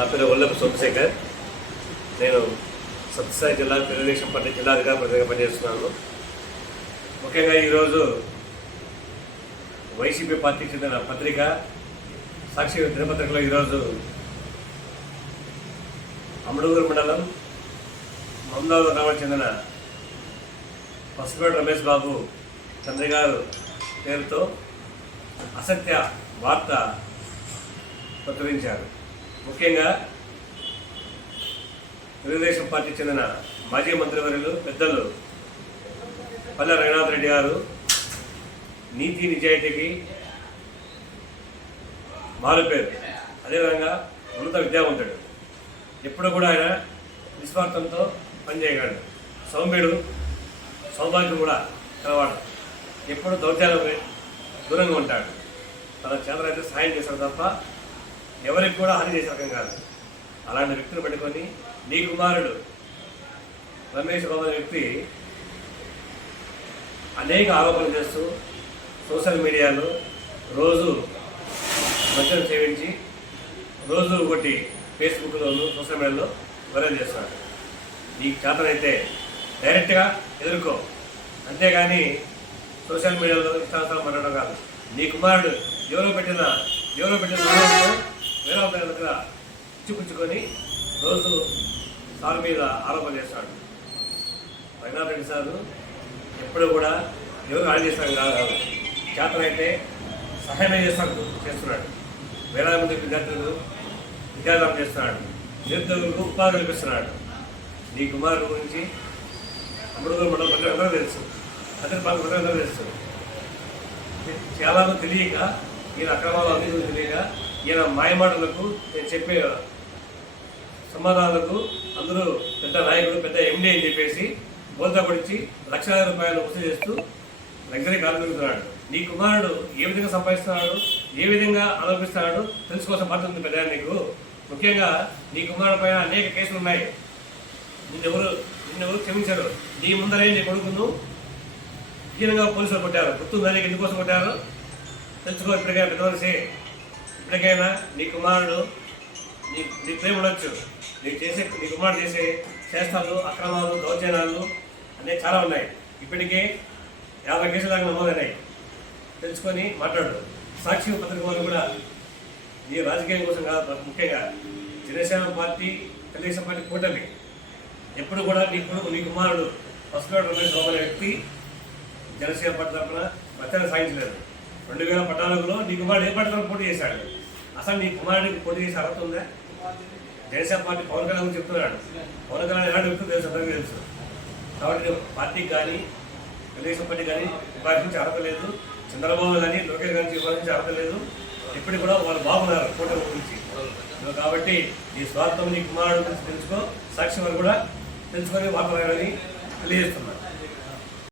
నా పేరు ఒల్లపు సోమశేఖర్. నేను సత్యసాయి జిల్లా తెలుగుదేశం పార్టీ జిల్లా అధికార ప్రతినిధిగా పనిచేస్తున్నాను. ముఖ్యంగా ఈరోజు వైసీపీ పార్టీకి చెందిన పత్రిక సాక్షి దినపత్రికలో ఈరోజు అమడుగురు మండలం మందాల గ్రామానికి చెందిన పసుపేట రమేష్ బాబు తండ్రి గారు పేరుతో అసత్య వార్త ప్రచురించారు. ముఖ్యంగా తెలుగుదేశం పార్టీకి చెందిన మాజీ మంత్రివర్యులు పెద్దలు పల్లె రంగనాథ్ రెడ్డి గారు నీతి నిజాయితీకి మారుపేరు. అదేవిధంగా ఉన్నత విద్యావంతుడు, ఎప్పుడు కూడా ఆయన నిస్వార్థంతో పనిచేయగలడు. సౌమ్యుడు, సౌభాగ్యం కూడా కలవాడు. ఎప్పుడు దౌర్జన్యం దూరంగా ఉంటాడు. తన చేతనైతే సహాయం చేశాడు తప్ప ఎవరికి కూడా హాని చేసే రకం కాదు. అలాంటి వ్యక్తిని పెట్టుకొని నీ కుమారుడు రమేష్ బాబు అనే వ్యక్తి అనేక ఆరోపణలు చేస్తూ సోషల్ మీడియాలో రోజు మద్యం సేవించి రోజు ఒకటి ఫేస్బుక్లోను సోషల్ మీడియాలో వైరల్ చేస్తున్నాడు. నీకు చేతనైతే డైరెక్ట్గా ఎదుర్కో, అంతేగాని సోషల్ మీడియాలో ఇష్టానుసారం మాట్లాడడం కాదు. నీ కుమారుడు ఎవరో పెట్టిన వేరే దగ్గర ఇచ్చిపుచ్చుకొని రోజు సార్ మీద ఆరోపణ చేస్తాడు. రంగనాథ్ రెడ్డి సారు ఎప్పుడు కూడా ఎవరు హాని చేస్తాడు కాదు, చేతనైతే సహాయం చేస్తున్నాడు. వేలాది మంది విద్యార్థులకు విద్యాదానం చేస్తున్నాడు. నిరుద్యోగులకు ఉపాధి కల్పిస్తున్నాడు. నీ కుమారుడు గురించి అమృతూరు మండలం ప్రజలందరూ తెలుసు, అతని పాత్ర ప్రజలందరూ తెలుసు. చాలా తెలియక ఈయన అక్రమాలు అన్ని తెలియక ఈయన మాయమాటలకు నేను చెప్పే సమాధానాలకు అందరూ పెద్ద నాయకుడు, పెద్ద ఎండీ అని చెప్పేసి బోల్తా పడిచి లక్షలాది రూపాయలు వసూలు చేస్తూ లగ్జరీ కారు తిరుగుతున్నాడు. నీ కుమారుడు ఏ విధంగా సంపాదిస్తున్నాడు, ఏ విధంగా ఆలోచిస్తున్నాడు తెలుసుకోవాల్సిన బాధ్యత ఉంది పెద్ద నీకు. ముఖ్యంగా నీ కుమారుడు పైన అనేక కేసులు ఉన్నాయి. నిన్నెవరు క్షమించారు. నీ ముందరే నీ కొడుకును హీనంగా పోలీసులు కొట్టారు. గుర్తుందా నీకు? ఎందుకోసం కొట్టారు తెలుసుకో. ఇప్పటికైనా పెద్ద మనిషి, ఇప్పటికైనా నీ కుమారుడు నీ ప్రేమ ఉండొచ్చు. నీ కుమారుడు చేసే చేష్టాలు, అక్రమాలు, దౌర్జన్యాలు అనేవి చాలా ఉన్నాయి. ఇప్పటికే 50 కేసులు దాకా నమోదైనాయి. తెలుసుకొని మాట్లాడు. సాక్షి పత్రిక వాళ్ళు కూడా ఈ రాజకీయం కోసం కాదు, ముఖ్యంగా జనసేన పార్టీ, తెలుగుదేశం పార్టీ కూటమి ఎప్పుడు కూడా నీ కుమారుడు పసుపేట రమేష్ బాబు అనే వ్యక్తి జనసేన పార్టీ తరఫున ప్రచారం సాగించలేదు. 2014లో నీ కుమారుడు ఏ పార్టీ తరఫున పోటీ చేశాడు? అసలు నీ కుమారుడికి పోటీ చేసే అర్హత ఉందా? జనసేన పార్టీ పవన్ కళ్యాణ్ గురించి చెప్తున్నాడు. పవన్ కళ్యాణ్ ఎలాంటి వ్యక్తులు తెలుసు, అందరికీ తెలుసు. కాబట్టి పార్టీకి కానీ తెలుగుదేశం పార్టీ కానీ విభాగించే అర్హత లేదు. చంద్రబాబు కానీ లోకేష్ గారికి విభాగించే అర్హత లేదు. ఇప్పటికి కూడా వాళ్ళు బాగున్నారు కూటమి గురించి. కాబట్టి ఈ స్వార్థం నీ కుమారుడు గురించి తెలుసుకో. సాక్షి వారు కూడా తెలుసుకొని వార్తలు తెలియజేస్తున్నారు.